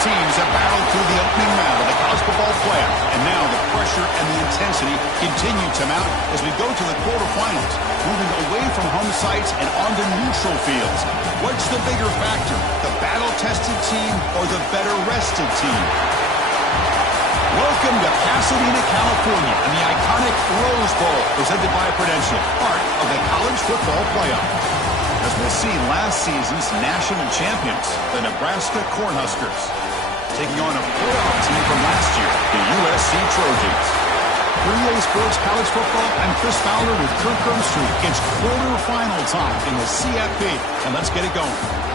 teams have battled through the opening round of the college football playoff, and now the pressure and the intensity continue to mount as we go to the quarterfinals, moving away from home sites and onto neutral fields. What's the bigger factor, the battle-tested team or the better-rested team? Welcome to Pasadena, California, and the iconic Rose Bowl, presented by Prudential, part of the college football playoff. As we'll see, last season's national champions, the Nebraska Cornhuskers, taking on a playoff team from last year, the USC Trojans. For EA Sports College Football, I'm Chris Fowler with Kirk Herbstreit. It's quarterfinal time in the CFP, and let's get it going.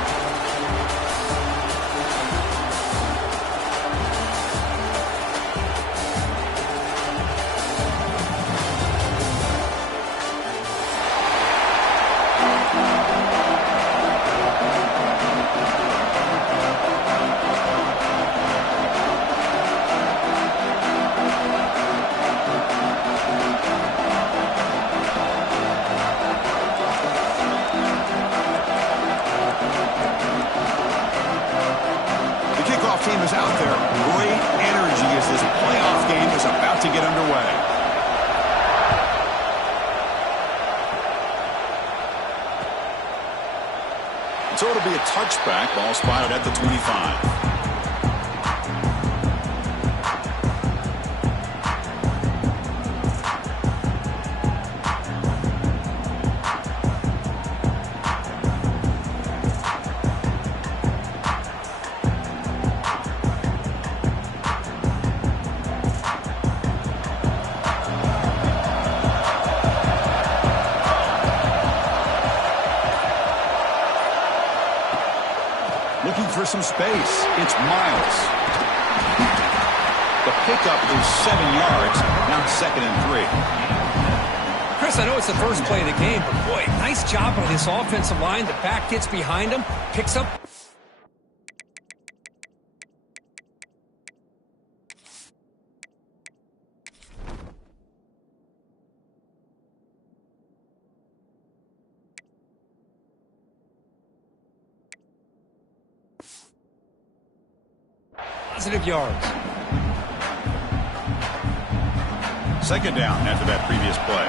Team is out there. Great energy as this playoff game is about to get underway. So it'll be a touchback. Ball spotted at the 25. Looking for some space. It's Miles. The pickup is 7 yards. Now 2nd and 3. Chris, I know it's the first play of the game, but boy, nice job on this offensive line. The back gets behind him, picks up. Positive yards. 2nd down after that previous play.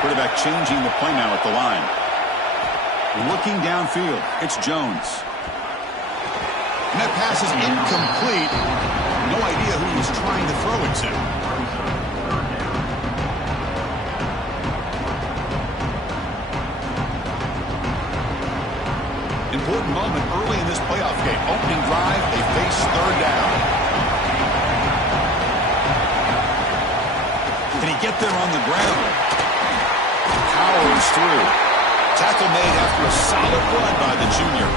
Quarterback changing the play now at the line. Looking downfield. It's Jones. And that pass is incomplete. No idea who he was trying to throw it to. Important moment early in this playoff game. Opening drive, they face 3rd down. Can he get there on the ground? Powers through. Tackle made after a solid run by the junior.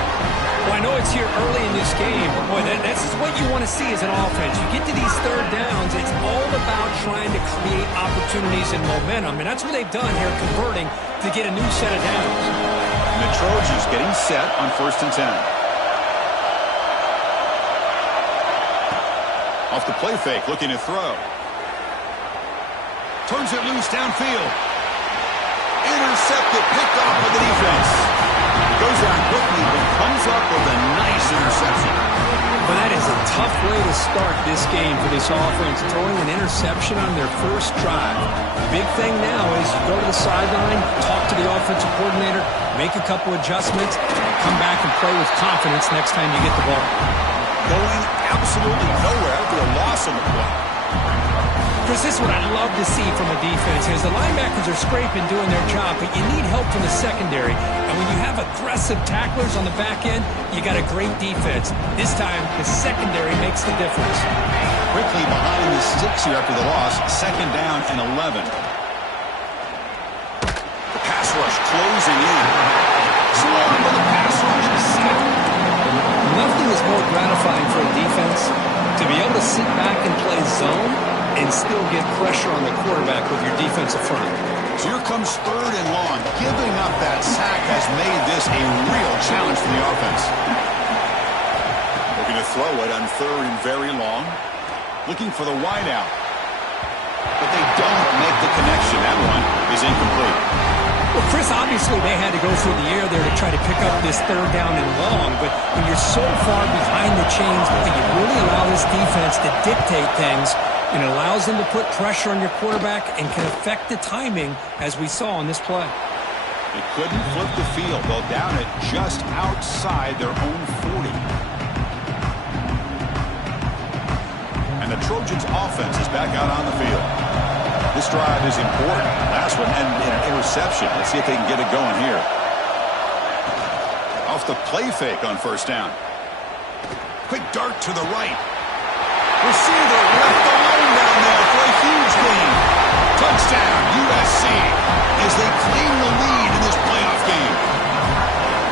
Well, I know it's here early in this game, but boy, this is what you want to see as an offense. You get to these 3rd downs, it's all about trying to create opportunities and momentum, and that's what they've done here, converting to get a new set of downs. And the Trojans getting set on 1st and 10. Off the play fake, looking to throw. Turns it loose downfield. Intercepted, picked off by the defense. Goes down quickly, but comes up with a nice interception. But that is a tough way to start this game for this offense, throwing an interception on their first drive. The big thing now is you go to the sideline, talk to the offensive coordinator, make a couple adjustments, and come back and play with confidence next time you get the ball. Going absolutely nowhere for a loss on the play. Chris, this is what I love to see from a defense is the linebackers are scraping, doing their job, but you need help from the secondary. And when you have aggressive tacklers on the back end, you got a great defense. This time, the secondary makes the difference. Quickly behind the sticks here after the loss, 2nd down and 11. The pass rush closing in. Swarmed by the pass rush. Nothing is more gratifying for a defense to be able to sit back and play zone and still get pressure on the quarterback with your defensive front. So here comes 3rd and long. Giving up that sack has made this a real challenge for the offense. Looking to throw it on 3rd and very long. Looking for the wideout. But they don't make the connection. That one is incomplete. Well, Chris, obviously they had to go through the air there to try to pick up this third down and long, but when you're so far behind the chains, you really allow this defense to dictate things, and it allows them to put pressure on your quarterback and can affect the timing, as we saw on this play. They couldn't flip the field. They'll down it just outside their own 40. And the Trojans' offense is back out on the field. This drive is important. Last one ended in an interception. Let's see if they can get it going here. Off the play fake on first down. Quick dart to the right. Receiver left alone down there for a huge gain. Touchdown, USC, as they claim the lead in this playoff game.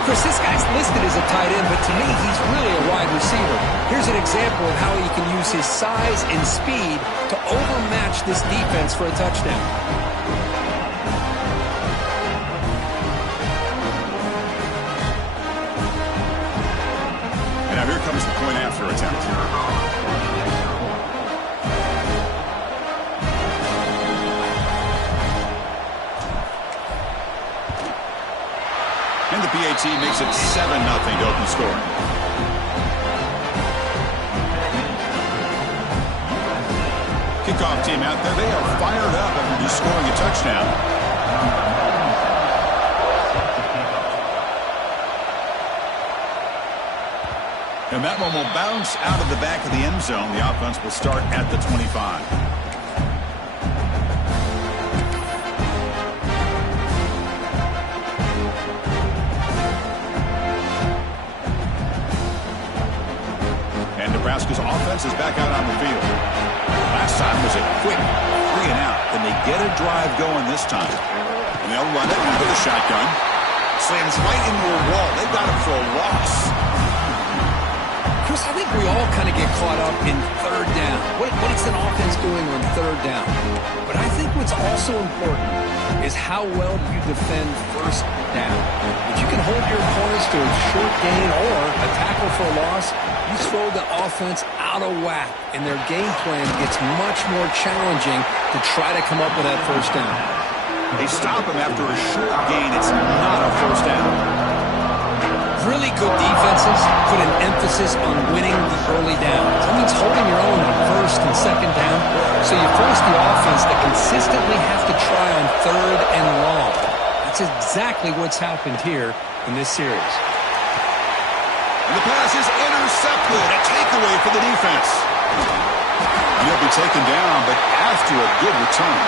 Chris, this guy's listed as a tight end, but to me, he's really a wide receiver. Here's an example of how he can use his size and speed to overmatch this defense for a touchdown. And now here comes the point after attempt. And the PAT makes it 7-0 to open score. Kickoff team out there. They are fired up after just scoring a touchdown. And that one will bounce out of the back of the end zone. The offense will start at the 25. Nebraska's offense is back out on the field. Last time was a quick 3 and out. Can they get a drive going this time? And they'll run it into the shotgun. Slams right into a wall. They got it for a loss. Chris, I think we all kind of get caught up in third down. What is an offense doing on third down? But I think what's also important is how well you defend first down. If you can hold your opponents to a short gain or a tackle for a loss, you throw the offense out of whack, and their game plan gets much more challenging to try to come up with that first down. They stop him after a short gain. It's not a first down. Really good defenses put an emphasis on winning the early downs. That means holding your own on first and second down, so you force the offense to consistently have to try on third and long. That's exactly what's happened here in this series. And the pass is intercepted. A takeaway for the defense. And he'll be taken down, but after a good return.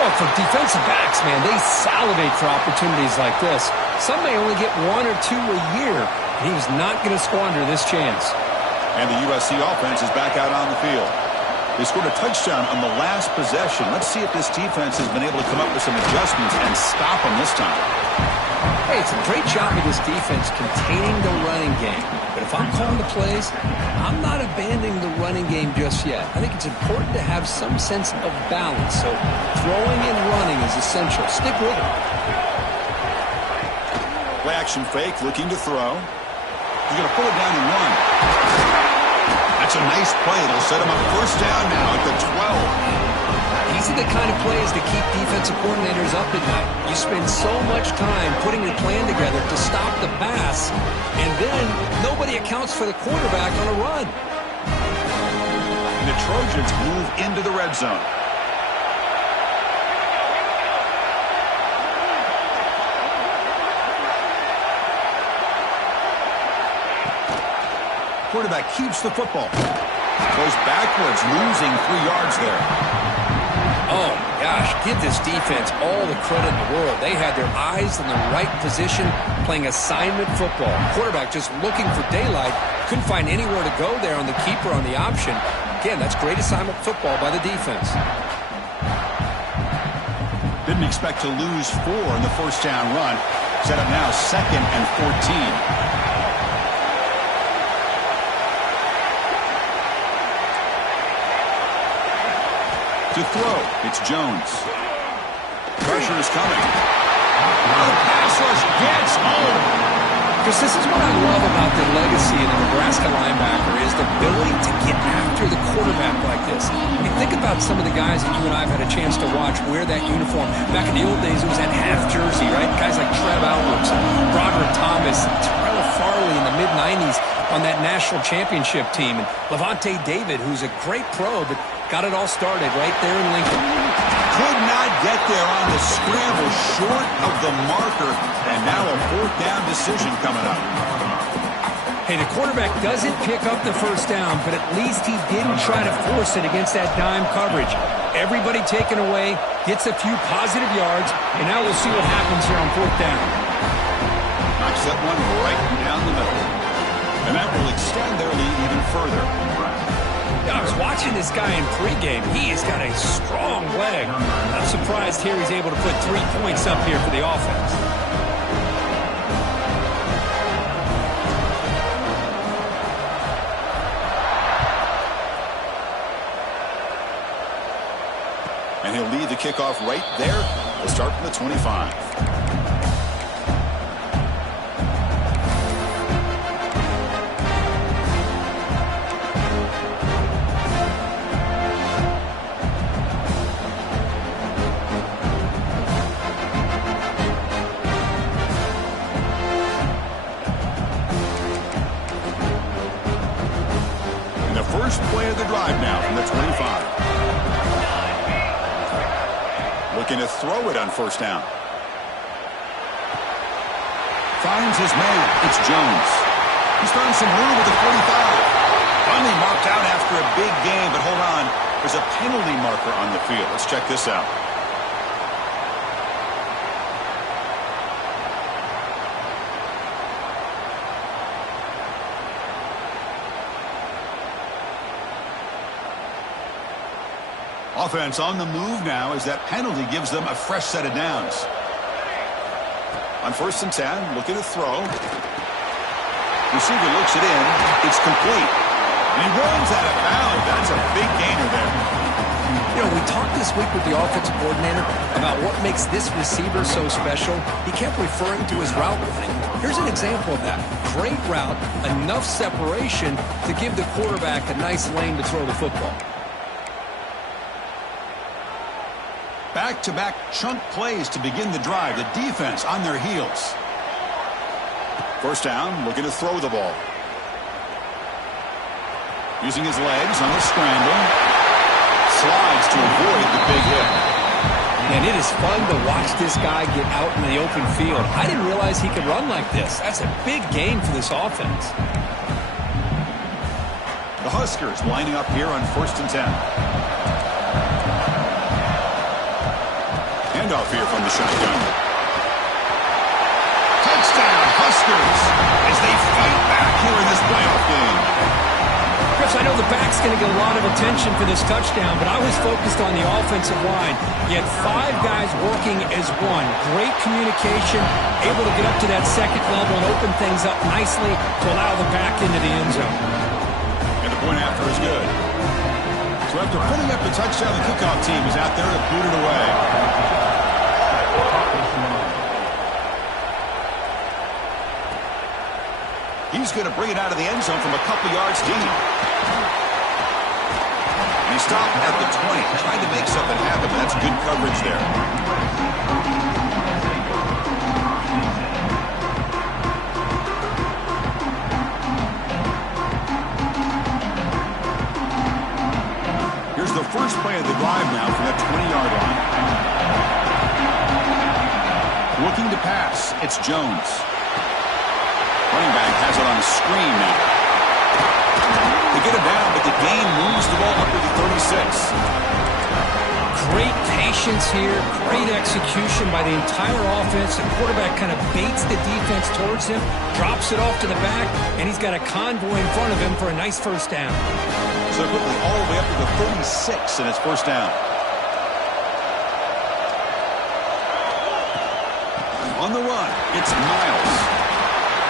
Well, for defensive backs, man, they salivate for opportunities like this. Some may only get 1 or 2 a year, and he was not going to squander this chance. And the USC offense is back out on the field. They scored a touchdown on the last possession. Let's see if this defense has been able to come up with some adjustments and stop them this time. Hey, it's a great job of this defense containing the running game. But if I'm calling the plays, I'm not abandoning the running game just yet. I think it's important to have some sense of balance. So throwing and running is essential. Stick with it. Play action fake, looking to throw. He's going to pull it down and run. That's a nice play. It'll set him up first down now at the 12. These are the kind of plays that keep defensive coordinators up at night. You spend so much time putting your plan together to stop the pass, and then nobody accounts for the quarterback on a run. And the Trojans move into the red zone. Quarterback keeps the football. Goes backwards, losing 3 yards there. Oh, gosh, give this defense all the credit in the world. They had their eyes in the right position, playing assignment football. Quarterback just looking for daylight. Couldn't find anywhere to go there on the keeper on the option. Again, that's great assignment football by the defense. Didn't expect to lose 4 in the first down run. Set up now 2nd and 14. To throw, it's Jones. Pressure is coming. Oh, the pass rush gets home. Chris, this is what I love about the legacy of the Nebraska linebacker is the ability to get after the quarterback like this. I mean, think about some of the guys that you and I have had a chance to watch wear that uniform. Back in the old days, it was that half jersey, right? Guys like Trev Alberts, Broderick Thomas, Terrell Farley in the mid-90s on that national championship team. And Levante David, who's a great pro, but got it all started right there in Lincoln. Could not get there on the scramble, short of the marker, and now a fourth down decision coming up. Hey, the quarterback doesn't pick up the first down, but at least he didn't try to force it against that dime coverage. Everybody taken away, gets a few positive yards, and now we'll see what happens here on fourth down. Knocks that one right down the middle. And that will extend their lead even further. I was watching this guy in pregame. He has got a strong leg. I'm surprised here he's able to put 3 points up here for the offense. And he'll lead the kickoff right there. We'll start from the 25. First play of the drive now from the 25. Looking to throw it on first down. Finds his man. It's Jones. He's found some room at the 45. Finally marked out after a big game, but hold on. There's a penalty marker on the field. Let's check this out. Offense on the move now as that penalty gives them a fresh set of downs. On first and 10, looking to throw. Receiver looks it in. It's complete. And he runs out of bounds. That's a big gainer there. You know, we talked this week with the offensive coordinator about what makes this receiver so special. He kept referring to his route running. Here's an example of that. Great route, enough separation to give the quarterback a nice lane to throw the football. Back-to-back chunk plays to begin the drive. The defense on their heels. First down, looking to throw the ball. Using his legs on the scramble. Slides to avoid the big hit. And it is fun to watch this guy get out in the open field. I didn't realize he could run like this. That's a big game for this offense. The Huskers lining up here on first and 10. Handoff here from the shotgun. Touchdown, Huskers, as they fight back here in this playoff game. Chris, I know the back's going to get a lot of attention for this touchdown, but I was focused on the offensive line. You had 5 guys working as one. Great communication, able to get up to that second level and open things up nicely to allow the back into the end zone. And the point after is good. So after putting up the touchdown, the kickoff team is out there to boot it away. He's going to bring it out of the end zone from a couple yards deep. And he stopped at the 20, trying to make something happen, but that's good coverage there. Here's the first play of the drive now from that 20-yard line. Looking to pass, it's Jones. Running back has it on a screen now. They get him down, but the gain moves the ball up to the 36. Great patience here, great execution by the entire offense. The quarterback kind of baits the defense towards him, drops it off to the back, and he's got a convoy in front of him for a nice first down. So quickly all the way up to the 36 in his first down. On the run, it's Miles.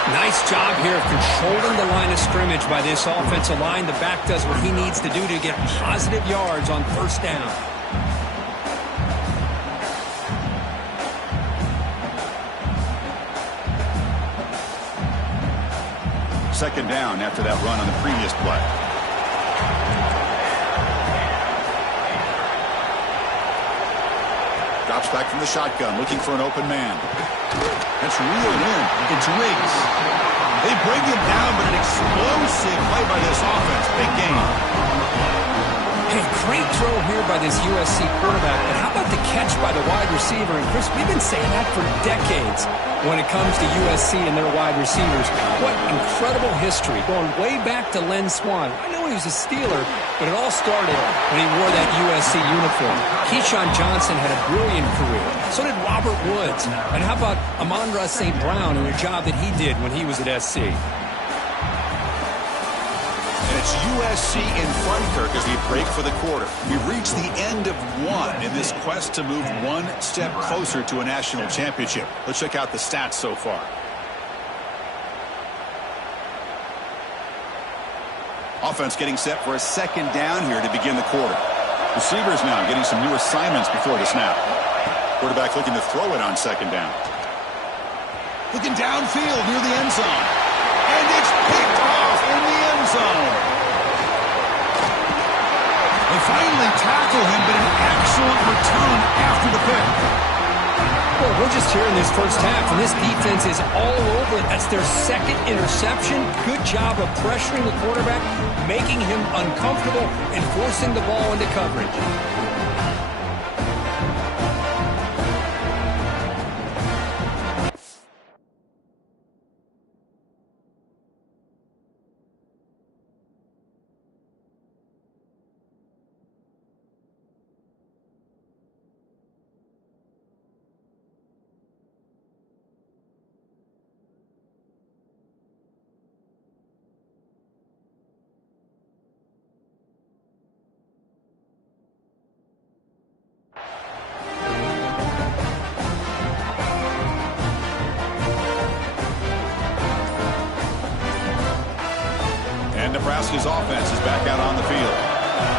Nice job here of controlling the line of scrimmage by this offensive line. The back does what he needs to do to get positive yards on first down. Second down after that run on the previous play. Drops back from the shotgun, looking for an open man. That's reeled in. It's Riggs. They bring him down, but an explosive play by this offense. Big game. Hey, great throw here by this USC quarterback, but how about the catch by the wide receiver? And Chris, we've been saying that for decades when it comes to USC and their wide receivers. What incredible history, going way back to Len Swan. I know he was a Steeler, but it all started when he wore that USC uniform. Keyshawn Johnson had a brilliant career. So did Robert Woods. And how about Amon-Ra St. Brown and the job that he did when he was at SC? It's USC in front, Kirk, as we break for the quarter. We've reached the end of one in this quest to move one step closer to a national championship. Let's check out the stats so far. Offense getting set for a second down here to begin the quarter. Receivers now getting some new assignments before the snap. Quarterback looking to throw it on second down. Looking downfield near the end zone. And it's picked off in the end zone. They finally tackle him, but an excellent return after the pick. Well, we're just here in this first half, and this defense is all over it. That's their second interception. Good job of pressuring the quarterback, making him uncomfortable, and forcing the ball into coverage. Nebraska's offense is back out on the field.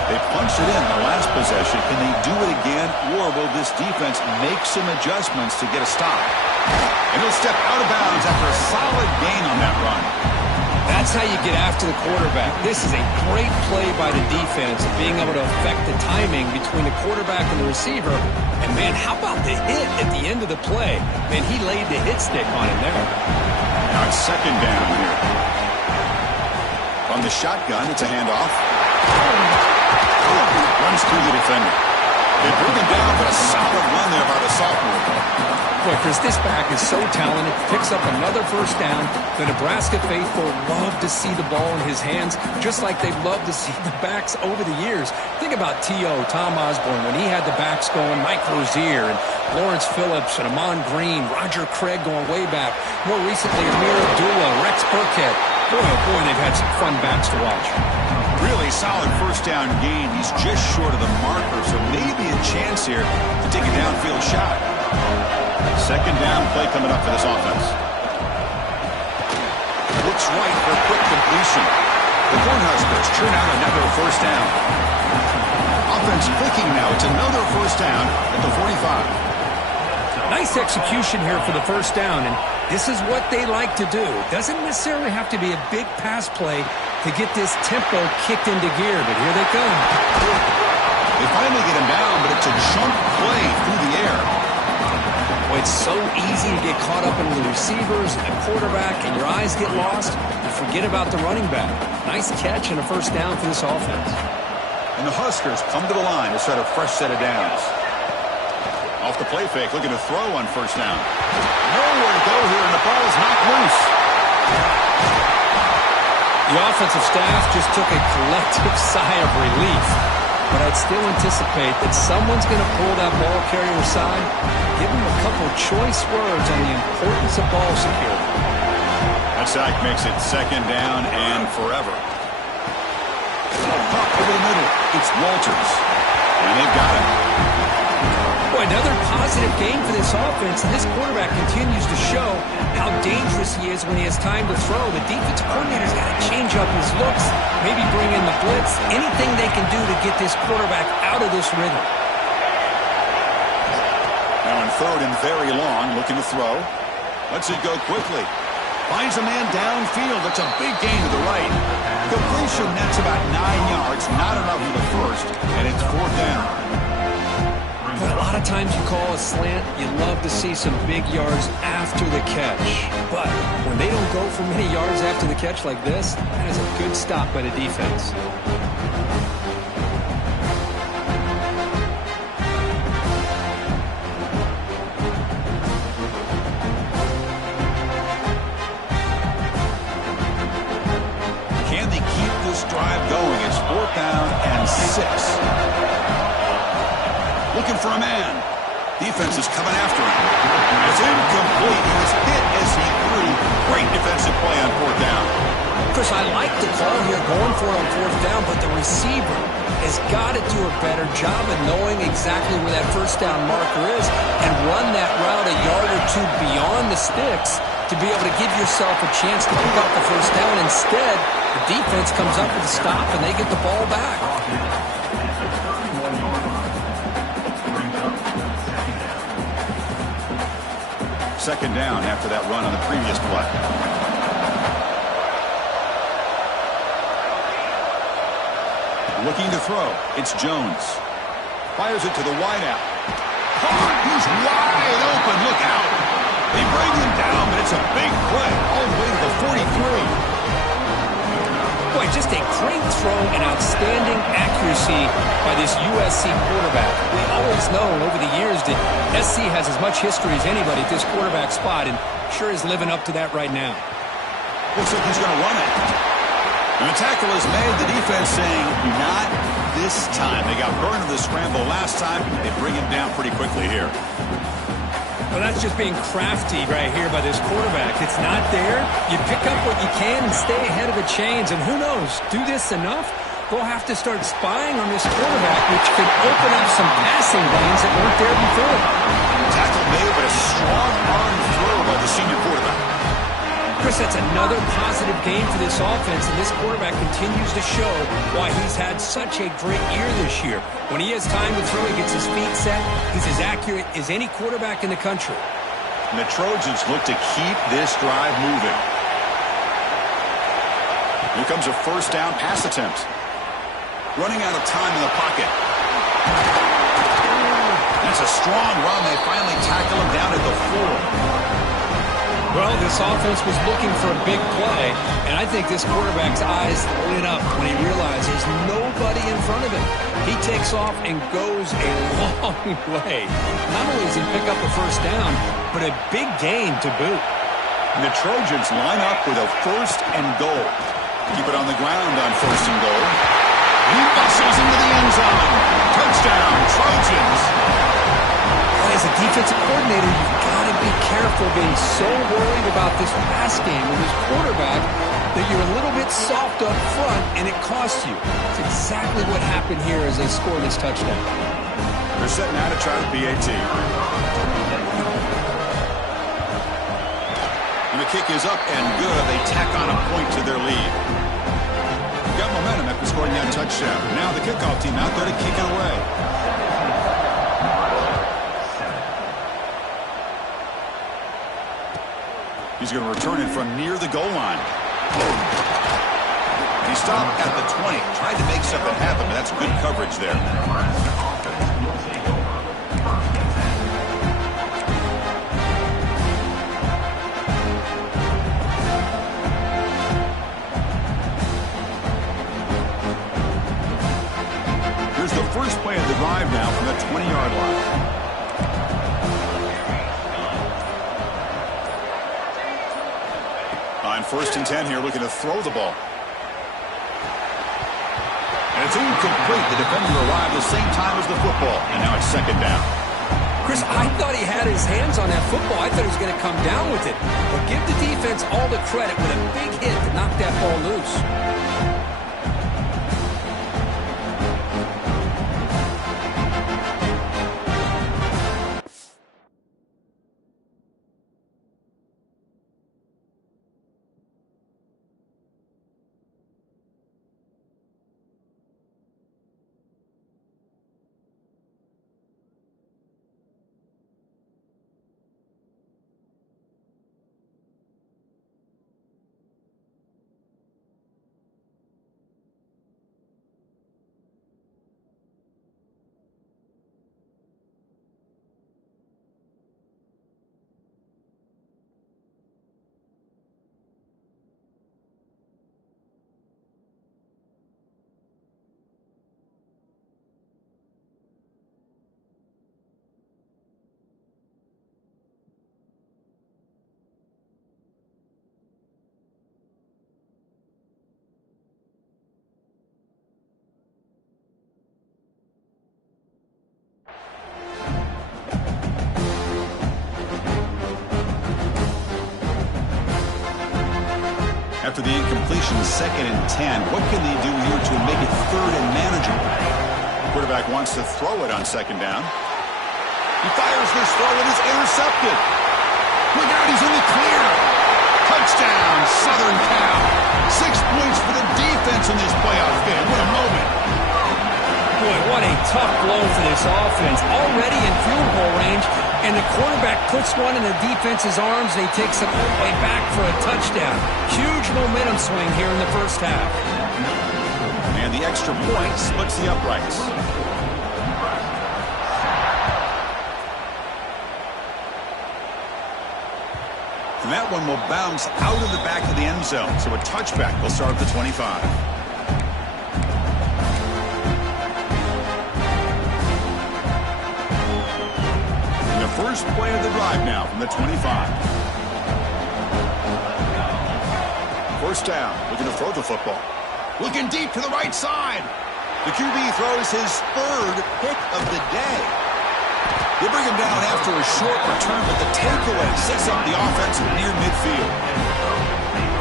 They punched it in the last possession. Can they do it again, or will this defense make some adjustments to get a stop? And he'll step out of bounds after a solid gain on that run. That's how you get after the quarterback. This is a great play by the defense, being able to affect the timing between the quarterback and the receiver. And, man, how about the hit at the end of the play? Man, he laid the hit stick on him there. Now it's second down here. On the shotgun, it's a handoff. Runs through the defender. They bring him down, but a solid run there by the sophomore. Boy, Chris, this back is so talented. Picks up another first down. The Nebraska faithful love to see the ball in his hands, just like they've loved to see the backs over the years. Think about T.O., Tom Osborne, when he had the backs going, Mike Rozier, and Lawrence Phillips, and Amon Green, Roger Craig going way back. More recently, Amir Abdullah, Rex Burkhead. Boy, oh boy, they've had some fun backs to watch. Really solid first down gain. He's just short of the marker, so maybe a chance here to take a downfield shot. Second down play coming up for this offense. Looks right for a quick completion. The Cornhuskers churn out another first down. Offense clicking now. It's another first down at the 45. Nice execution here for the first down, and this is what they like to do. Doesn't necessarily have to be a big pass play to get this tempo kicked into gear, but here they come. They finally get him down, but it's a chunk play through the air. Well, it's so easy to get caught up in the receivers and the quarterback, and your eyes get lost. You forget about the running back. Nice catch and a first down for this offense. And the Huskers come to the line to start a fresh set of downs. Off the play fake, looking to throw on first down. Nowhere to go here, and the ball is knocked loose. The offensive staff just took a collective sigh of relief. But I'd still anticipate that someone's going to pull that ball carrier aside, give him a couple choice words on the importance of ball security. That sack makes it second down and forever. Pop over the middle. It's Walters. And they've got him. Boy, another positive game for this offense, and this quarterback continues to show how dangerous he is when he has time to throw. The defensive coordinator's got to change up his looks, maybe bring in the blitz, anything they can do to get this quarterback out of this rhythm. Now on third and very long, looking to throw. Lets it go quickly. Finds a man downfield. That's a big gain to the right. Completion, that's about 9 yards. Not enough for the first, and it's 4th down. A lot of times you call a slant, you love to see some big yards after the catch. But when they don't go for many yards after the catch like this, that is a good stop by the defense. Can they keep this drive going? It's 4th down and 6. Looking for a man. Defense is coming after him. It's incomplete. He was hit as he threw. Great defensive play on 4th down. Chris, I like the call here going for it on 4th down, but the receiver has got to do a better job of knowing exactly where that 1st down marker is and run that route a yard or two beyond the sticks to be able to give yourself a chance to pick up the 1st down. Instead, the defense comes up with a stop and they get the ball back. 2nd down after that run on the previous play. Looking to throw. It's Jones. Fires it to the wideout. He's wide open. Look out. They bring him down, but it's a big play. All the way to the 43. Boy, just a great throw and outstanding accuracy by this USC quarterback. We always known over the years that SC has as much history as anybody at this quarterback spot, and sure is living up to that right now. Looks like he's going to run it. And the tackle is made. The defense saying, not this time. They got burned in the scramble last time. They bring him down pretty quickly here. Well, that's just being crafty right here by this quarterback. It's not there. You pick up what you can and stay ahead of the chains. And who knows, do this enough, they'll have to start spying on this quarterback, which could open up some passing lanes that weren't there before. Tackle made, but a strong arm throw by the senior quarterback. Chris, that's another positive game for this offense, and this quarterback continues to show why he's had such a great year this year. When he has time to throw, he gets his feet set. He's as accurate as any quarterback in the country. And the Trojans look to keep this drive moving. Here comes a 1st down pass attempt. Running out of time in the pocket. That's a strong run. They finally tackle him down at the 4. Well, this offense was looking for a big play, and I think this quarterback's eyes lit up when he realized there's nobody in front of him. He takes off and goes a long way. Not only does he pick up a 1st down, but a big gain to boot. And the Trojans line up with a 1st and goal. Keep it on the ground on 1st and goal. He bustles into the end zone. Touchdown, Trojans. As a defensive coordinator, you've got to be careful being so worried about this pass game with this quarterback that you're a little bit soft up front and it costs you. It's exactly what happened here as they scored this touchdown. They're setting out to try the PAT. And the kick is up and good. They tack on a point to their lead. Got momentum after scoring that touchdown. Now the kickoff team out there to kick it away. He's going to return it from near the goal line. He stopped at the 20. Tried to make something happen, but that's good coverage there. Here's the first play of the drive now from the 20-yard line. On 1st and 10 here, looking to throw the ball. And it's incomplete. The defender arrived the same time as the football, and now it's 2nd down. Chris, I thought he had his hands on that football. I thought he was going to come down with it. But give the defense all the credit with a big hit to knock that ball loose. After the incompletion, 2nd and 10. What can they do here to make it 3rd and manageable? Quarterback wants to throw it on 2nd down. He fires this throw and is intercepted. Look out, he's in the clear. Touchdown, Southern Cal. 6 points for the defense in this playoff game. What a moment. Boy, what a tough blow for this offense. Already in field goal range, and the quarterback puts one in the defense's arms. They take some way back for a touchdown. Huge momentum swing here in the first half. And the extra point splits the uprights. And that one will bounce out of the back of the end zone. So a touchback will start at the 25. And the first play of the drive now from the 25. First down, looking to throw the football. Looking deep to the right side. The QB throws his 3rd pick of the day. They bring him down after a short return, but the takeaway sets up the offense near midfield.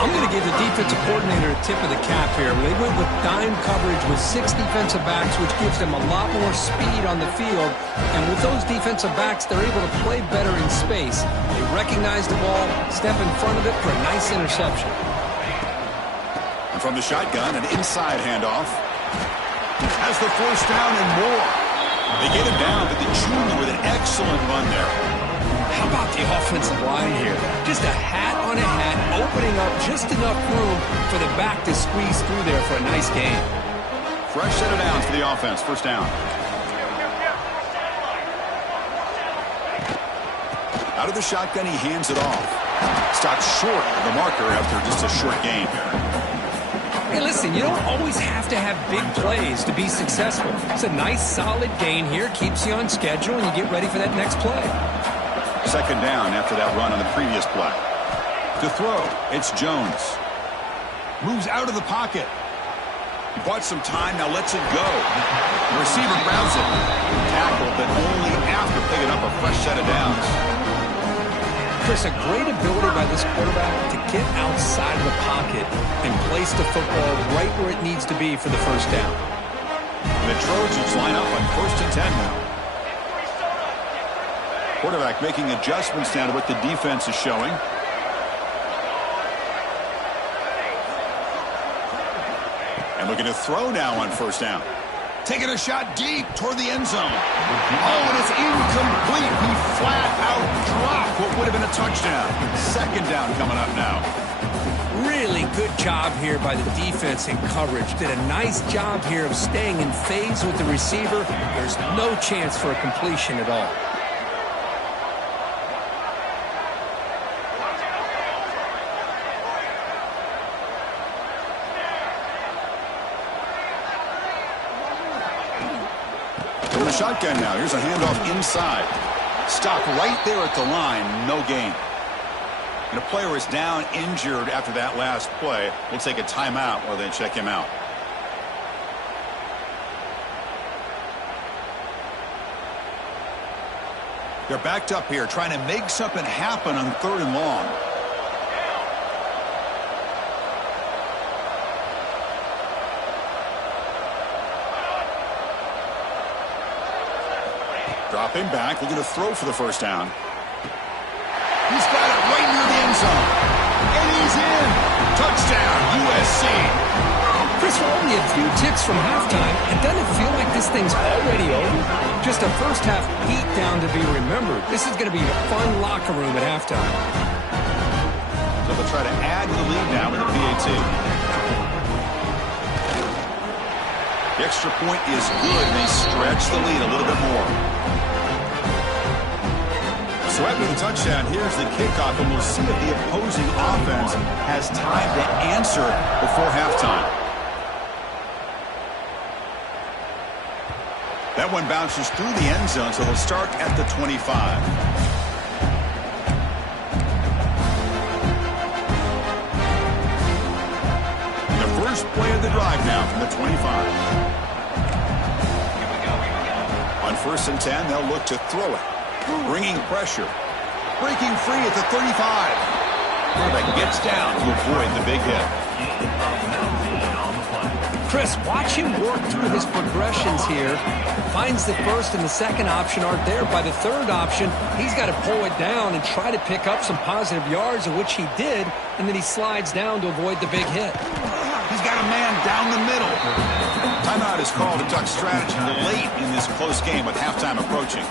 I'm going to give the defensive coordinator a tip of the cap here. They went with dime coverage with 6 defensive backs, which gives them a lot more speed on the field. And with those defensive backs, they're able to play better in space. They recognize the ball, step in front of it for a nice interception. And from the shotgun, an inside handoff. Has the first down and more. They get him down, but the junior with an excellent run there. How about the offensive line here? Just a hat on a hat, opening up just enough room for the back to squeeze through there for a nice gain. Fresh set of downs for the offense. First down. Out of the shotgun, he hands it off. Stops short of the marker after just a short gain. Hey, listen, you don't always have to have big plays to be successful. It's a nice, solid gain here. Keeps you on schedule, and you get ready for that next play. 2nd down after that run on the previous play. To throw, it's Jones. Moves out of the pocket. He bought some time, now lets it go. The receiver grabs it. Tackled, but only after picking up a fresh set of downs. Chris, a great ability by this quarterback to get outside of the pocket and place the football right where it needs to be for the first down. And the Trojans line up on 1st and 10 now. Quarterback making adjustments down to what the defense is showing. And looking to throw now on 1st down. Taking a shot deep toward the end zone. Oh, and it's incomplete. He flat out dropped what would have been a touchdown. 2nd down coming up now. Really good job here by the defense in coverage. Did a nice job here of staying in phase with the receiver. There's no chance for a completion at all. Shotgun now. Here's a handoff inside. Stop right there at the line. No gain. And a player is down injured after that last play. We'll take a timeout while they check him out. They're backed up here trying to make something happen on 3rd and long. Dropping back, looking to throw for the first down. He's got it right near the end zone. And he's in. Touchdown, USC. Chris, we're only a few ticks from halftime, and doesn't it feel like this thing's already over? Just a first half beat down to be remembered. This is going to be a fun locker room at halftime. So they'll try to add to the lead now with a PAT. The extra point is good. They stretch the lead a little bit more. So after the touchdown, here's the kickoff, and we'll see if the opposing offense has time to answer before halftime. That one bounces through the end zone, so they'll start at the 25. The first play of the drive now from the 25. On 1st and 10, they'll look to throw it. Bringing pressure. Breaking free at the 35. Quarterback gets down to avoid the big hit. Chris, watch him work through his progressions here. Finds the first and the second option aren't there. By the third option, he's got to pull it down and try to pick up some positive yards, of which he did, and then he slides down to avoid the big hit. He's got a man down the middle. Timeout is called to duck strategy late in this close game with halftime approaching.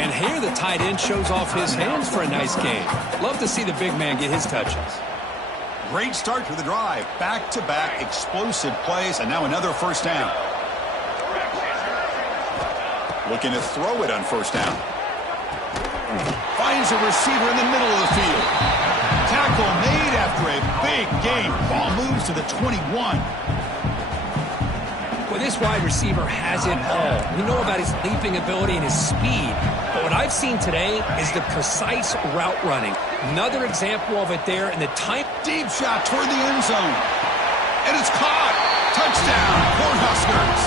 And here the tight end shows off his hands for a nice game. Love to see the big man get his touches. Great start to the drive. Back-to-back explosive plays, and now another first down. Looking to throw it on first down. Finds a receiver in the middle of the field. Tackle made after a big game. Ball moves to the 21. Well, this wide receiver has it all. We know about his leaping ability and his speed. But what I've seen today is the precise route running. Another example of it there in the time. Deep shot toward the end zone. And it's caught. Touchdown, Cornhuskers.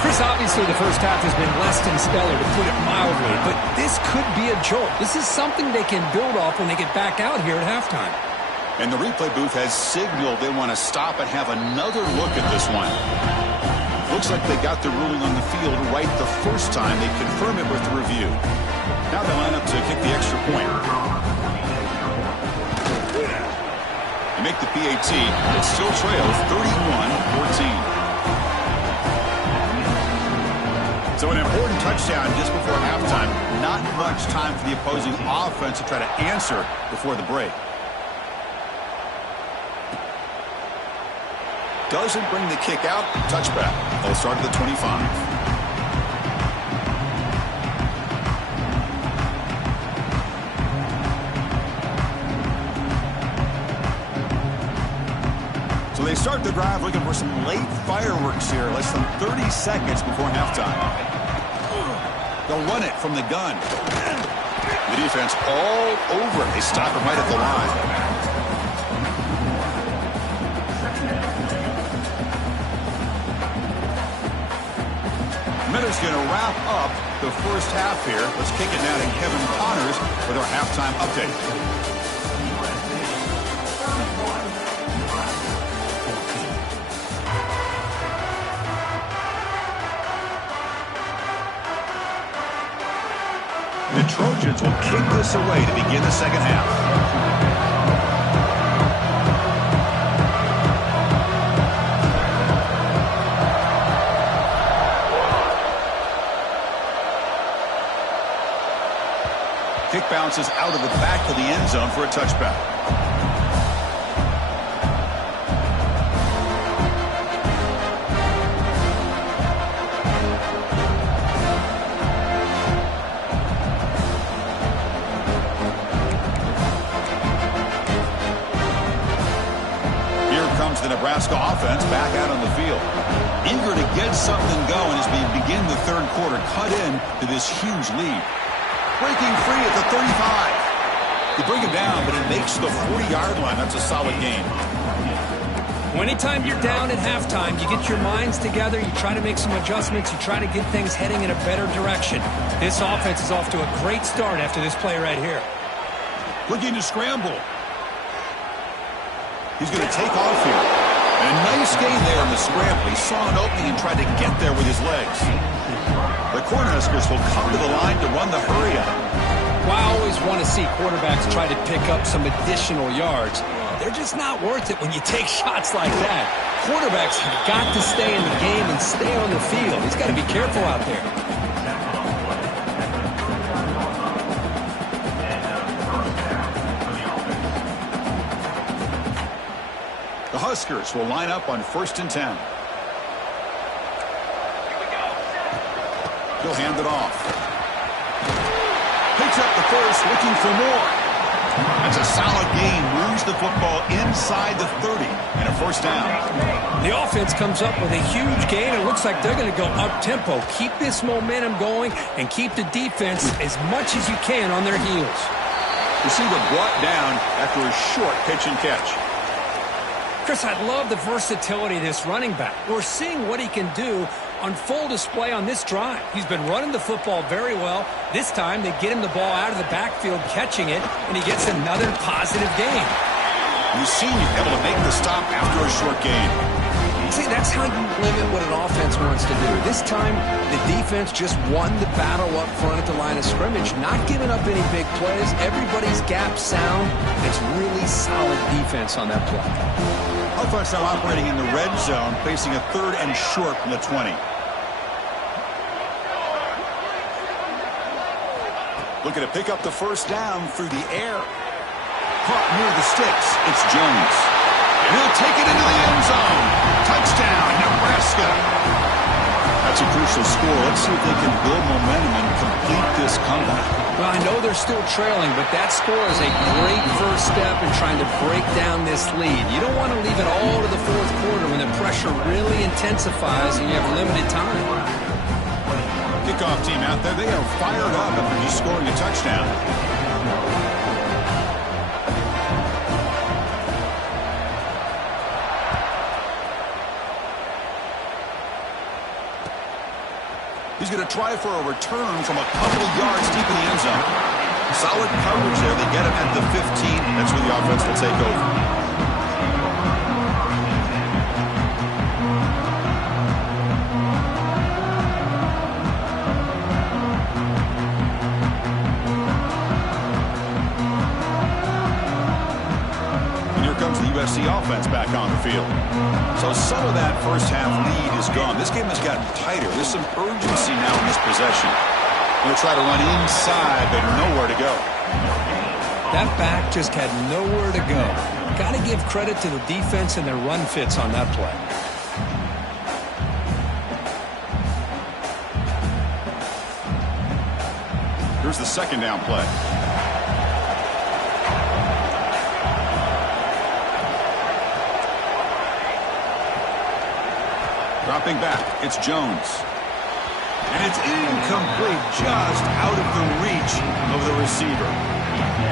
Chris, obviously the first half has been less than stellar, to put it mildly. But this could be a jolt. This is something they can build off when they get back out here at halftime. And the replay booth has signaled they want to stop and have another look at this one. Looks like they got the ruling on the field right the first time. They confirm it with the review. Now they line up to kick the extra point. They make the PAT. It still trails 31-14. So an important touchdown just before halftime. Not much time for the opposing offense to try to answer before the break. Doesn't bring the kick out. Touchback. They'll start at the 25. So they start the drive looking for some late fireworks here. Less than 30 seconds before halftime. They'll run it from the gun. The defense all over it. They stop it right at the line. Miller's going to wrap up the first half here. Let's kick it now to Kevin Connors with our halftime update. The Trojans will kick this away to begin the second half. Kick bounces out of the back of the end zone for a touchback. Here comes the Nebraska offense back out on the field. Eager to get something going as we begin the third quarter. Cut in to this huge lead. Breaking free at the 35. You bring him down, but he makes the 40-yard line. That's a solid game. Well, anytime you're down at halftime, you get your minds together, you try to make some adjustments, you try to get things heading in a better direction. This offense is off to a great start after this play right here. Looking to scramble. He's going to take off here. And a nice gain there in the scramble. He saw an opening and tried to get there with his legs. The Cornhuskers will come to the line to run the hurry up. Well, I always want to see quarterbacks try to pick up some additional yards. They're just not worth it when you take shots like that. Quarterbacks have got to stay in the game and stay on the field. He's got to be careful out there. The Huskers will line up on 1st and 10. He'll hand it off. Picks up the first, looking for more. That's a solid gain. Moves the football inside the 30 and a first down. The offense comes up with a huge gain. It looks like they're going to go up-tempo. Keep this momentum going and keep the defense as much as you can on their heels. Receiver brought down after a short pitch and catch. Chris, I love the versatility of this running back. We're seeing what he can do on full display on this drive. He's been running the football very well. This time they get him the ball out of the backfield, catching it, and he gets another positive gain. You've seen you able to make the stop after a short gain. See, that's how you limit what an offense wants to do. This time, the defense just won the battle up front at the line of scrimmage, not giving up any big plays. Everybody's gap sound. It's really solid defense on that play. Offense now operating in the red zone, facing a 3rd and short from the 20. Looking to pick up the first down through the air. Caught near the sticks. It's Jones. And he'll take it into the end zone. Touchdown, Nebraska. That's a crucial score. Let's see if they can build momentum and complete this comeback. Well, I know they're still trailing, but that score is a great first step in trying to break down this lead. You don't want to leave it all to the fourth quarter when the pressure really intensifies and you have limited time. Kickoff team out there, they are fired up after just scoring a touchdown. He's going to try for a return from a couple of yards deep in the end zone. Solid coverage there. They get him at the 15. That's where the offense will take over. Comes the USC offense back on the field. So some of that first half lead is gone. This game has gotten tighter. There's some urgency now in this possession. Going to try to run inside, but nowhere to go. That back just had nowhere to go. Got to give credit to the defense and their run fits on that play. Here's the second down play. Dropping back, it's Jones. And it's incomplete, just out of the reach of the receiver.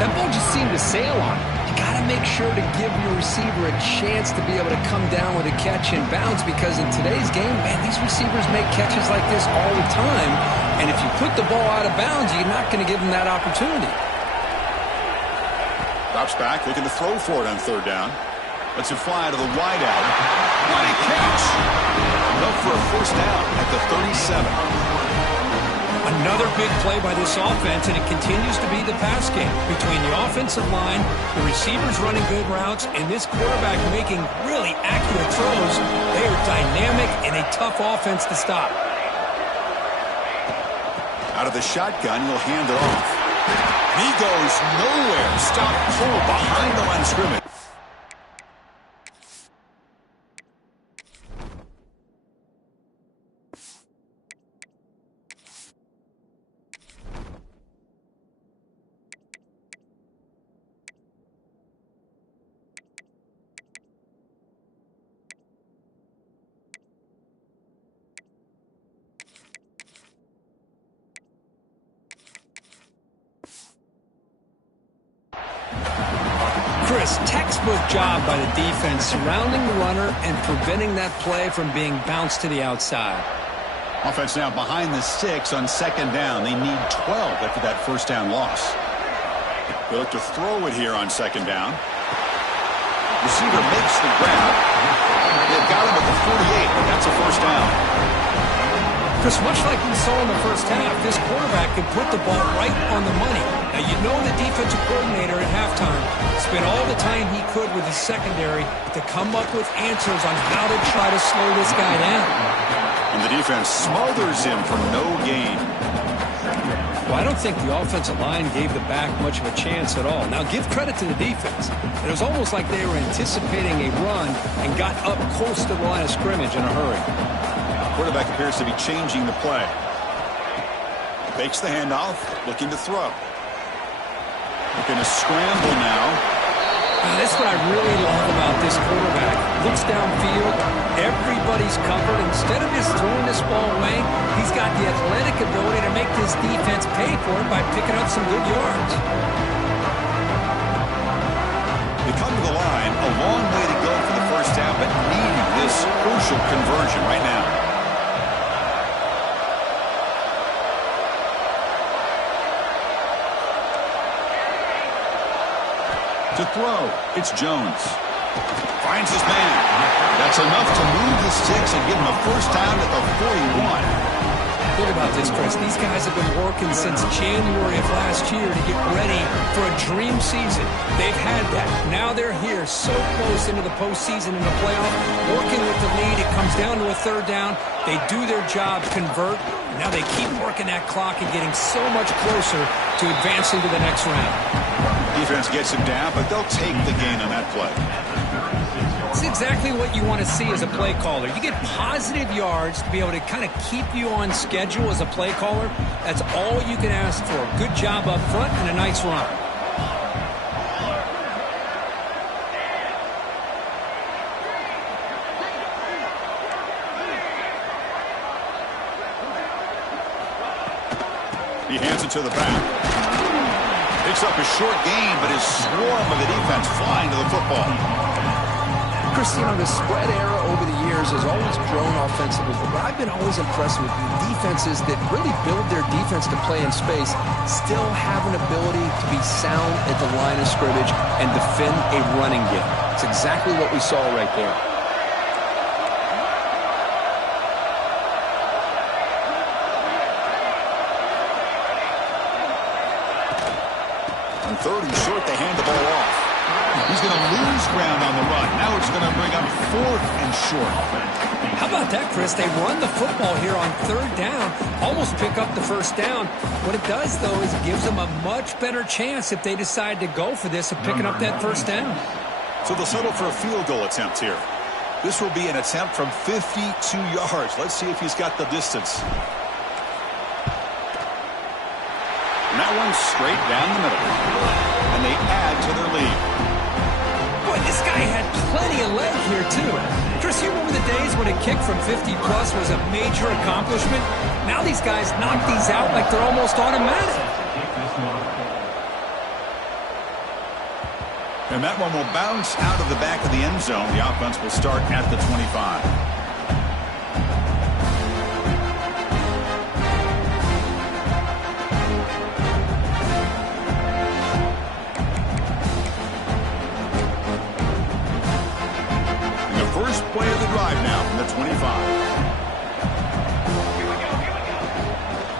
That ball just seemed to sail on him. You got to make sure to give your receiver a chance to be able to come down with a catch and bounce, because in today's game, man, these receivers make catches like this all the time. And if you put the ball out of bounds, you're not going to give them that opportunity. Drops back, looking to throw for it on 3rd down. Lets it fly to the wideout. What a catch! Up for a first down at the 37. Another big play by this offense, and it continues to be the pass game. Between the offensive line, the receivers running good routes, and this quarterback making really accurate throws, they are dynamic and a tough offense to stop. Out of the shotgun, he'll hand it off. And he goes nowhere. Stop full behind the line of scrimmage. Chris, textbook job by the defense surrounding the runner and preventing that play from being bounced to the outside. Offense now behind the 6 on 2nd down. They need 12 after that first down loss. They look to throw it here on 2nd down. Receiver makes the grab. They've got him at the 48, but that's a first down. Chris, much like we saw in the first half, this quarterback can put the ball right on the money. Now, you know the defensive coordinator at halftime spent all the time he could with his secondary to come up with answers on how to try to slow this guy down. And the defense smothers him for no gain. Well, I don't think the offensive line gave the back much of a chance at all. Now, give credit to the defense. It was almost like they were anticipating a run and got up close to the line of scrimmage in a hurry. Quarterback appears to be changing the play. Fakes the handoff, looking to throw. Looking to scramble now. That's what I really love about this quarterback. Looks downfield, everybody's covered. Instead of just throwing this ball away, he's got the athletic ability to make this defense pay for it by picking up some good yards. They come to the line, a long way to go for the first down, but needing this crucial conversion right now. To throw, it's Jones. Finds his man. That's enough to move the sticks and give him a first down at the 41. Think about this, Chris. These guys have been working since January of last year to get ready for a dream season. They've had that. Now they're here so close into the postseason and the playoff, working with the lead. It comes down to a third down. They do their job, convert. Now they keep working that clock and getting so much closer to advancing to the next round. Defense gets him down, but they'll take the gain on that play. It's exactly what you want to see as a play caller. You get positive yards to be able to kind of keep you on schedule as a play caller. That's all you can ask for. Good job up front and a nice run. He hands it to the back. Picks up a short gain, but his swarm of the defense flying to the football. Chris, you know, the spread era over the years has always grown offensively, but I've been always impressed with defenses that really build their defense to play in space, still have an ability to be sound at the line of scrimmage and defend a running game. It's exactly what we saw right there. On third and short, they hand the ball off. He's going to lose ground on the run. Now it's going to bring up fourth and short. How about that, Chris? They run the football here on third down, almost pick up the first down. What it does, though, is it gives them a much better chance if they decide to go for this of picking up that first down. So they'll settle for a field goal attempt here. This will be an attempt from 52 yards. Let's see if he's got the distance. And that one's straight down the middle. And they add to their lead. Boy, this guy had plenty of leg here, too. Chris, you remember the days when a kick from 50-plus was a major accomplishment? Now these guys knock these out like they're almost automatic. And that one will bounce out of the back of the end zone. The offense will start at the 25. First play of the drive now from the 25.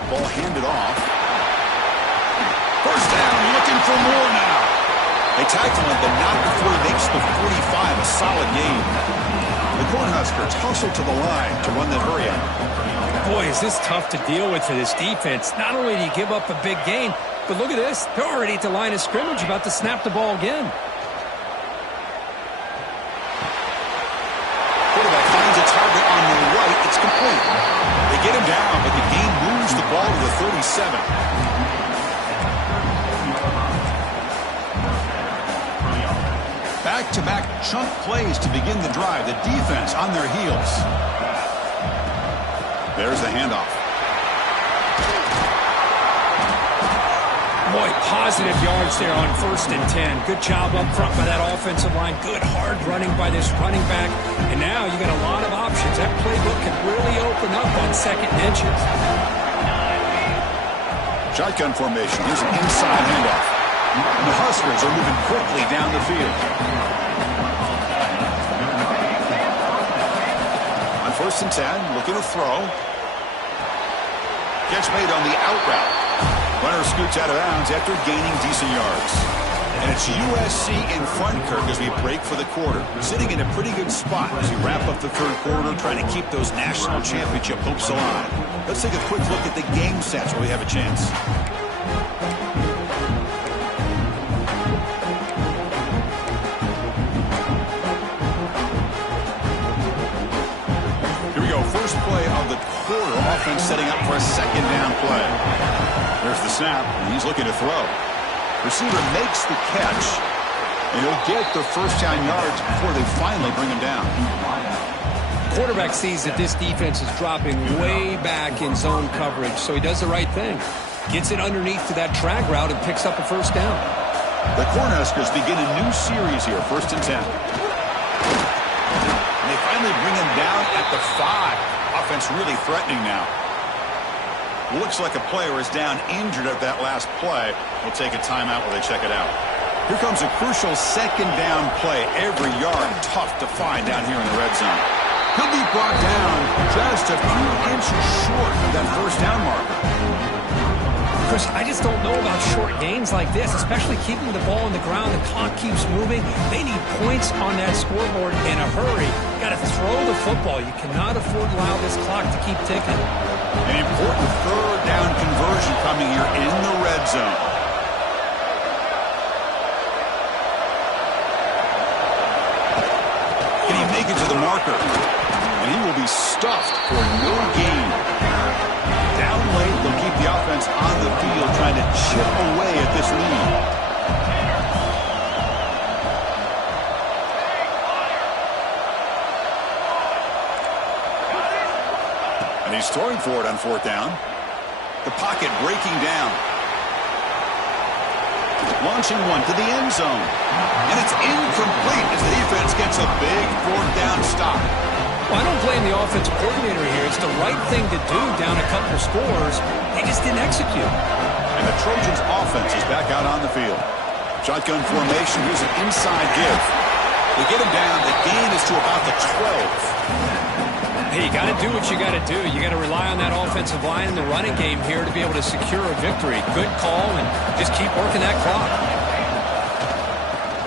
Ball handed off. First down, looking for more now. They tackle him, but not before he makes the 45, a solid gain. The Cornhuskers hustle to the line to run the hurry up. Boy, is this tough to deal with for this defense. Not only do you give up a big gain, but look at this. They're already at the line of scrimmage, about to snap the ball again. Target on the right, it's complete. They get him down, but the game moves the ball to the 37. Back-to-back chunk plays to begin the drive. The defense on their heels. There's the handoff. Boy, positive yards there on 1st and 10. Good job up front by that offensive line. Good hard running by this running back. And now you got a lot of options. That playbook can really open up on second and inches. Shotgun formation. Here's an inside handoff. And the Huskers are moving quickly down the field. On 1st and 10, looking to throw. Catch made on the out route. Runner scoots out of bounds after gaining decent yards. And it's USC in front, Kirk, as we break for the quarter. Sitting in a pretty good spot as we wrap up the third quarter, trying to keep those national championship hopes alive. Let's take a quick look at the game sets where we have a chance. Here we go. First play of the quarter. Offense setting up for a second down play. There's the snap, and he's looking to throw. Receiver makes the catch, and he'll get the first down yards before they finally bring him down. Quarterback sees that this defense is dropping way back in zone coverage, so he does the right thing. Gets it underneath to that drag route and picks up a first down. The Cornhuskers begin a new series here, 1st and 10. And they finally bring him down at the 5. Offense really threatening now. Looks like a player is down injured at that last play. We'll take a timeout while they check it out. Here comes a crucial second down play. Every yard tough to find down here in the red zone. He'll be brought down just a few inches short of that first down marker. Chris, I just don't know about short gains like this, especially keeping the ball on the ground. The clock keeps moving. They need points on that scoreboard in a hurry. Got to throw the football. You cannot afford to allow this clock to keep ticking. An important third down conversion coming here in the red zone. Can he make it to the marker? And he will be stuffed for no gain. Down late, they'll keep the offense on the field trying to chip away at this lead. And he's throwing for it on fourth down. The pocket breaking down. Launching one to the end zone. And it's incomplete as the defense gets a big fourth down stop. Well, I don't blame the offensive coordinator here. It's the right thing to do down a couple scores. They just didn't execute. And the Trojans' offense is back out on the field. Shotgun formation. Here's an inside give. They get him down. The gain is to about the 12. Hey, you got to do what you got to do. You got to rely on that offensive line in the running game here to be able to secure a victory. Good call, and just keep working that clock.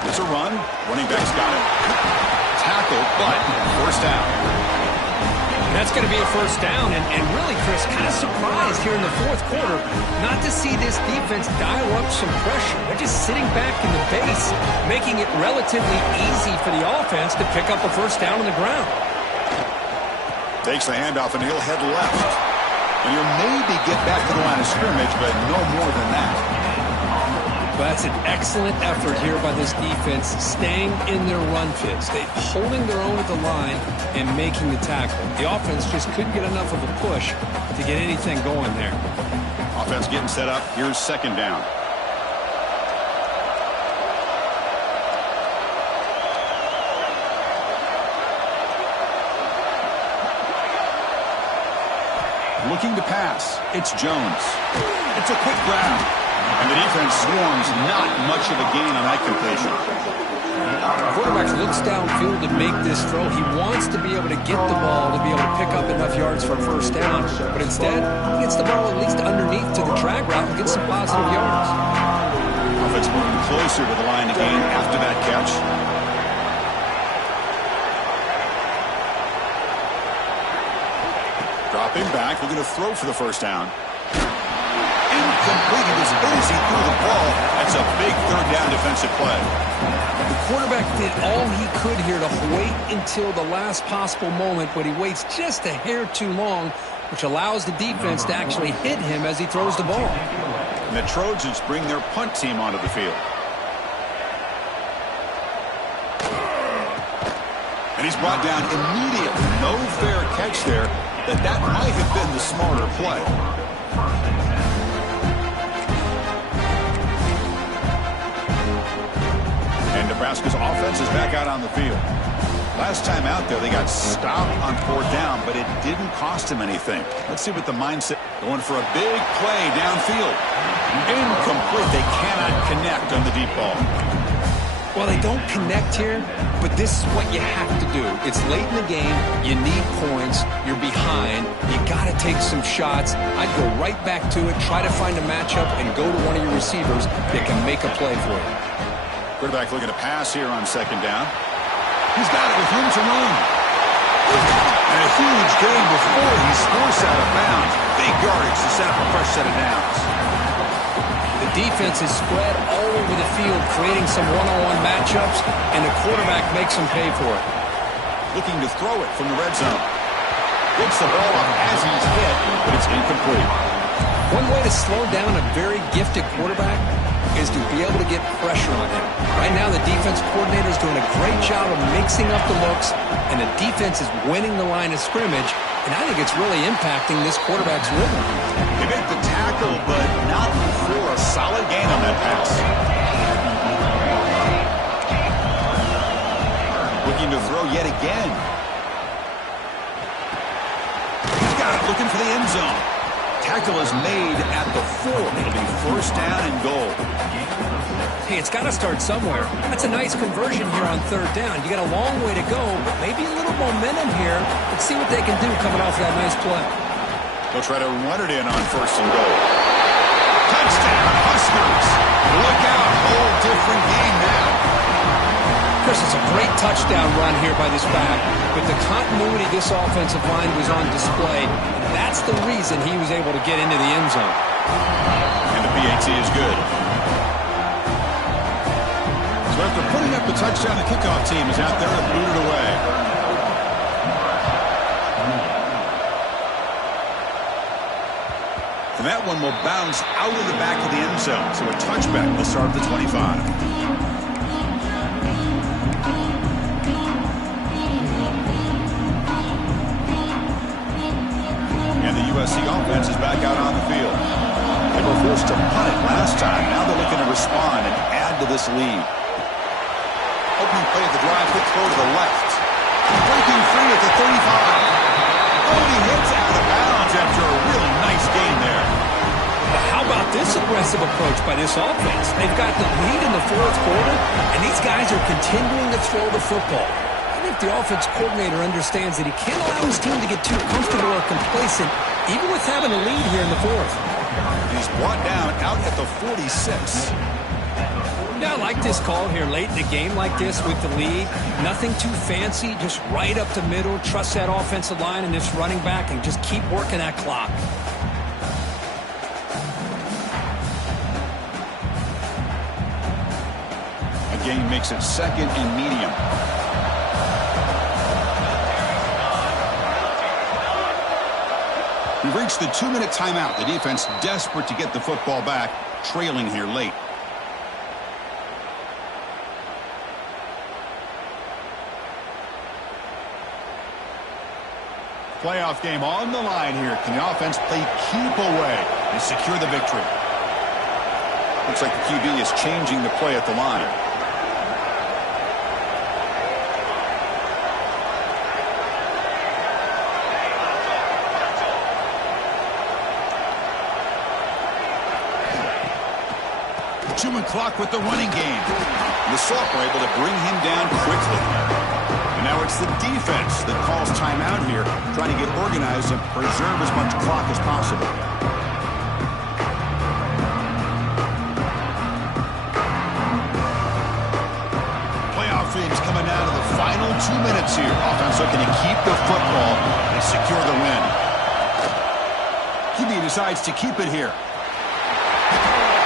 It's a run. Running back's got it. Tackle, but first down. That's going to be a first down, and really, Chris, kind of surprised here in the fourth quarter not to see this defense dial up some pressure. They're just sitting back in the base, making it relatively easy for the offense to pick up a first down on the ground. Takes the handoff, and he'll head left. And he'll maybe get back to the line of scrimmage, but no more than that. But that's an excellent effort here by this defense, staying in their run fits. They're holding their own at the line and making the tackle. The offense just couldn't get enough of a push to get anything going there. Offense getting set up. Here's second down. Looking to pass. It's Jones. It's a quick grab. And the defense swarms. Not much of a gain on that completion. The quarterback looks downfield to make this throw. He wants to be able to get the ball to be able to pick up enough yards for a first down. But instead, he gets the ball at least underneath to the drag route and gets some positive yards. Offense moving closer to the line to gain after that catch. Dropping back, looking to throw for the first down. Incomplete. He was busy through the ball. That's a big third down defensive play. The quarterback did all he could here to wait until the last possible moment, but he waits just a hair too long, which allows the defense to actually hit him as he throws the ball. And the Trojans bring their punt team onto the field. And he's brought down immediately. No fair catch there. That might have been the smarter play. And Nebraska's offense is back out on the field. Last time out there, they got stopped on fourth down, but it didn't cost him anything. Let's see what the mindset. Going for a big play downfield. Incomplete. They cannot connect on the deep ball. Well, they don't connect here, but this is what you have to do. It's late in the game. You need points. You're behind. You got to take some shots. I'd go right back to it, try to find a matchup, and go to one of your receivers that can make a play for you. Quarterback looking to pass here on second down. He's got it with room to run. And a huge gain before he's forced out of bounds. Big yardage to set up a fresh set of downs. The defense is spread all over the field, creating some one-on-one matchups, and the quarterback makes them pay for it. Looking to throw it from the red zone. Gets the ball up as he's hit, but it's incomplete. One way to slow down a very gifted quarterback is to be able to get pressure on him. Right now, the defense coordinator is doing a great job of mixing up the looks, and the defense is winning the line of scrimmage, and I think it's really impacting this quarterback's rhythm. They make the tackle, but not for a solid gain on that pass. Looking to throw yet again. He's got it, looking for the end zone. Tackle is made at the 4. It'll be first down and goal. Hey, it's got to start somewhere. That's a nice conversion here on third down. You got a long way to go, but maybe a little momentum here. Let's see what they can do coming off that nice play. They'll try to run it in on first and goal. Touchdown, Huskers. Look out. Whole different game now. Chris, it's a great touchdown run here by this back. With the continuity this offensive line was on display, that's the reason he was able to get into the end zone. And the PAT is good. So after putting up the touchdown, the kickoff team is out there to boot it away. And that one will bounce out of the back of the end zone. So a touchback will start at the 25. USC offense is back out on the field. They were forced to punt it last time. Now they're looking to respond and add to this lead. Opening play of the drive, quick throw to the left. Breaking free at the 35. Oh, he hits out of bounds after a really nice game there. But how about this aggressive approach by this offense? They've got the lead in the fourth quarter, and these guys are continuing to throw the football. I think the offense coordinator understands that he can't allow his team to get too comfortable or complacent, even with having a lead here in the fourth. He's brought down out at the 46. Yeah, I like this call here late in the game like this with the lead. Nothing too fancy, just right up the middle. Trust that offensive line and this running back and just keep working that clock. A gain makes it second and medium. We've reached the 2-minute timeout. The defense desperate to get the football back, trailing here late. Playoff game on the line here. Can the offense play keep away and secure the victory? Looks like the QB is changing the play at the line. Two-man clock with the running game. The Sauk were able to bring him down quickly. And now it's the defense that calls timeout here, trying to get organized and preserve as much clock as possible. Playoff games coming down to the final 2 minutes here. Offense looking to keep the football and secure the win. QB decides to keep it here.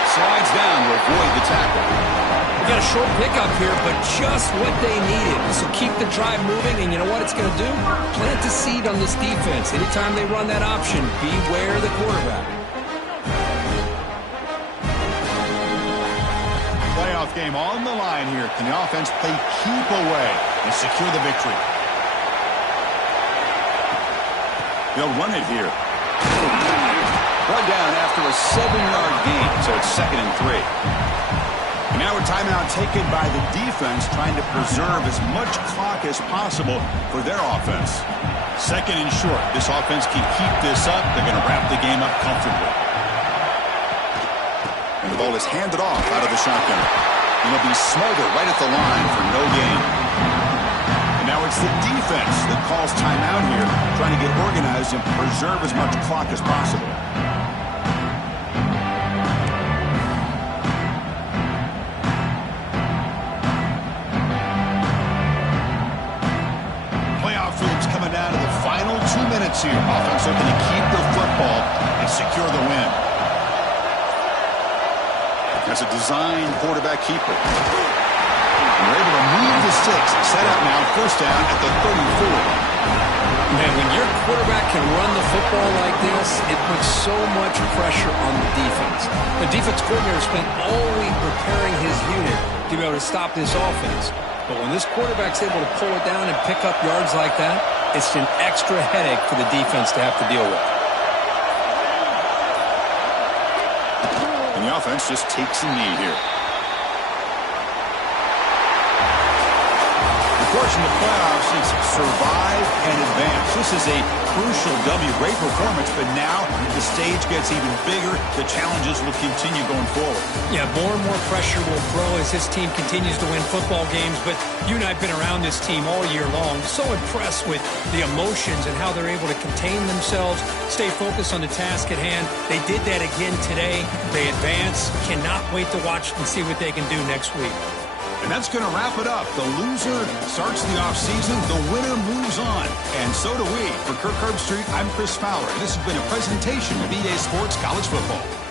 Slides down to avoid the tackle. We got a short pickup here, but just what they needed. This will keep the drive moving, and you know what it's going to do? Plant a seed on this defense. Anytime they run that option, beware the quarterback. Playoff game on the line here. Can the offense play keep away and secure the victory? They'll run it here. Brought down after a 7-yard gain, so it's 2nd and 3. And now a timeout taken by the defense, trying to preserve as much clock as possible for their offense. 2nd and short. This offense can keep this up. They're going to wrap the game up comfortably. And the ball is handed off out of the shotgun. And it'll be smothered right at the line for no gain. And now it's the defense that calls timeout here, trying to get organized and preserve as much clock as possible. Down to the final 2 minutes here. Offense looking to keep the football and secure the win. As a design quarterback keeper. And they're able to move the sticks. Set up now, first down at the 34. Man, when your quarterback can run the football like this, it puts so much pressure on the defense. The defense coordinator spent all week preparing his unit to be able to stop this offense. But when this quarterback's able to pull it down and pick up yards like that, it's an extra headache for the defense to have to deal with. And the offense just takes a knee here. The course, in the playoffs, it's survive and advance. This is a crucial W. Great performance, but now the stage gets even bigger. The challenges will continue going forward. Yeah, more and more pressure will grow as this team continues to win football games, but you and I have been around this team all year long. So impressed with the emotions and how they're able to contain themselves, stay focused on the task at hand. They did that again today. They advance. Cannot wait to watch and see what they can do next week. And that's going to wrap it up. The loser starts the offseason. The winner moves on. And so do we. For Kirk Herbstreit, I'm Chris Fowler. This has been a presentation of EA Sports College Football.